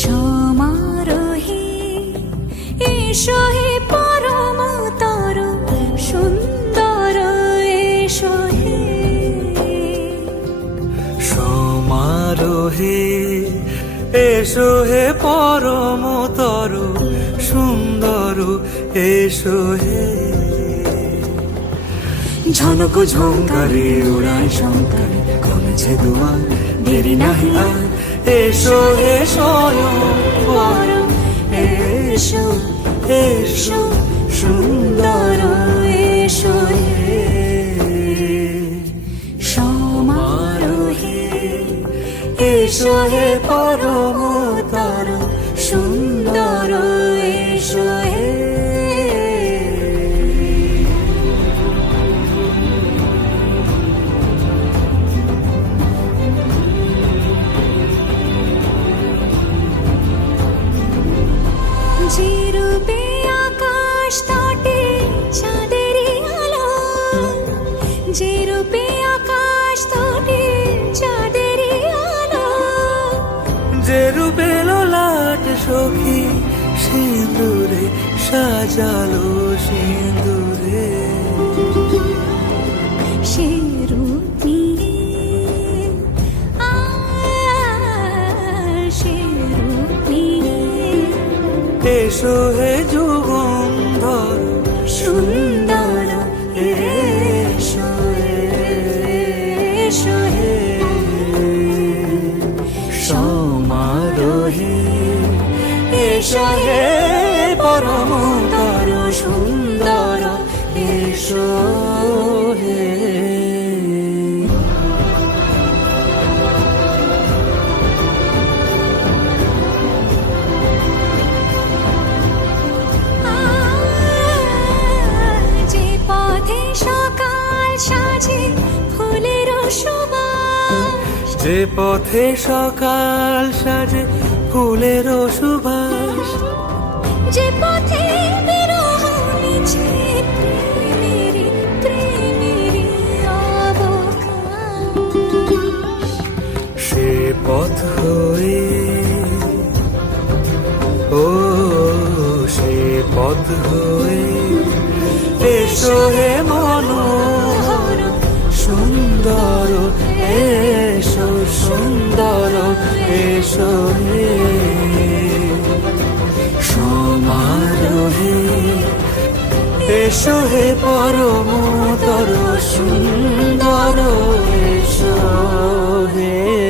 সমারোহে এসো হে পরমতর সুন্দর এসো হে। সমারোহে এসো হে পরমতর সুন্দর এসো হে। ঝনক ঝঙ্কারে উড়ায় শঙ্কারে কমেছে দুয়ার, দেরি নাহি আর এসো হে স্বয়ং পরম এসো এসো সুন্দর এসো হে। সমারোহে এসো হে পরমতর সুন্দর এসো হে। যে রূপে আকাশ তটে চাঁদেরই আলো, যে রূপে আকাশ তটে চাঁদেরই আলো, যে রূপে ললাট সখী সিঁদুরে সাজালো সিঁদুরে। সে রূপ নিয়ে সে রূপ নিয়ে এসো হে যুগন্ধর সুন্দর এসো এসো হে। সমারোহে এসো হে পরমতর সুন্দর এসো হে। যে পথে সকাল সাজে ফুলের সুবাস, যে পথে সকাল সাজে ফুলের সুবাস, যে পথে বিরহ মিছে প্রেমেরই প্রেমেরই অবকাশ, সে পথ হয়ে ও সে পথ হয়ে এসো হে মনোহর সুন্দর এসো সুন্দর এসো হে। সমারোহে এসো হে পরমতর সুন্দর এসো হে।